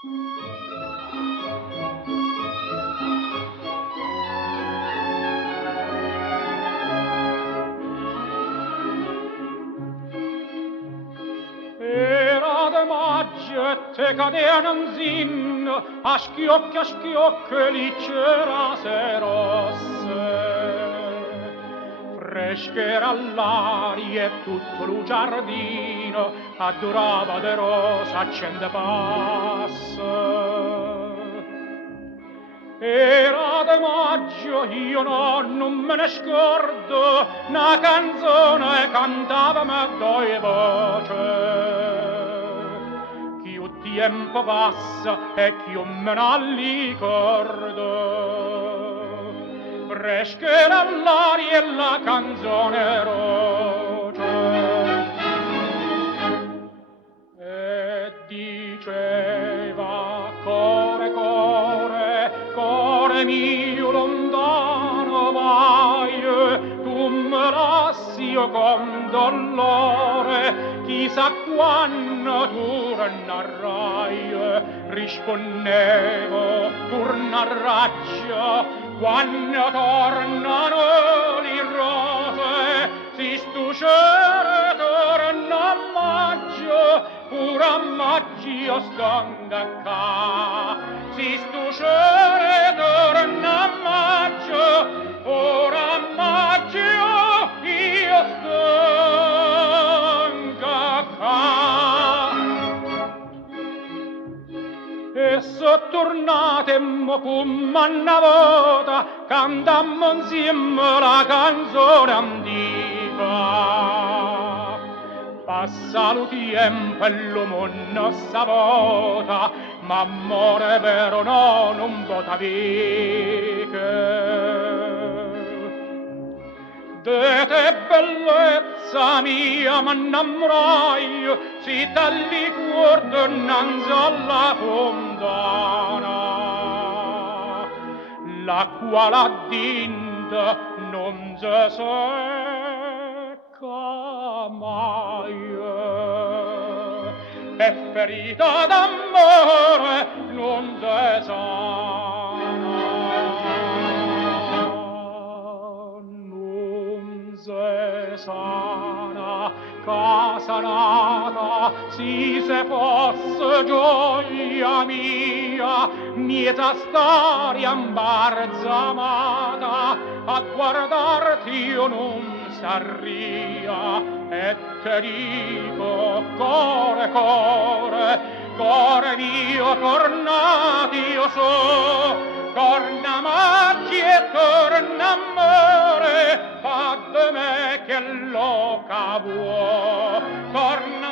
Era de maggio e te cadeano zin, a schiocco lì c'era se rosse. Freschera all'aria e tutto lo giardino addurava de rosa accende passa. Era de maggio, io non me ne scordo, una canzone cantava me due voce. Più tempo passa e più me ne ricordo. Freschera all'aria e la canzone roce. E diceva core, core mio lontano vai, tu me lasci io con dolore, chissà quando tornerai. Rispondevo, torneraccio, quando tornano le rose, si stuscere torna a maggio, pure a maggio stanga qua. Si stuscere torna a maggio, ora a maggio io stanga qua. E so tornate mo come una volta, cantammo insieme la canzone antica. Passa lo tempo e l'uomo non s'avota, ma amore vero no, non vota viche. De te bellezza mia m'innamorai, si talli cuore innanzi alla fontana, l'acqua là dinta non si secca mai, e ferita d'amore non si sana. Se sana, casa nata, si se fosse gioia mia, mieta storia imbarzamata, a guardarti io non starria, e te dico, core, core mio, tornati io so, torna maggi e torna amore, fa de me che loca vuoi, torna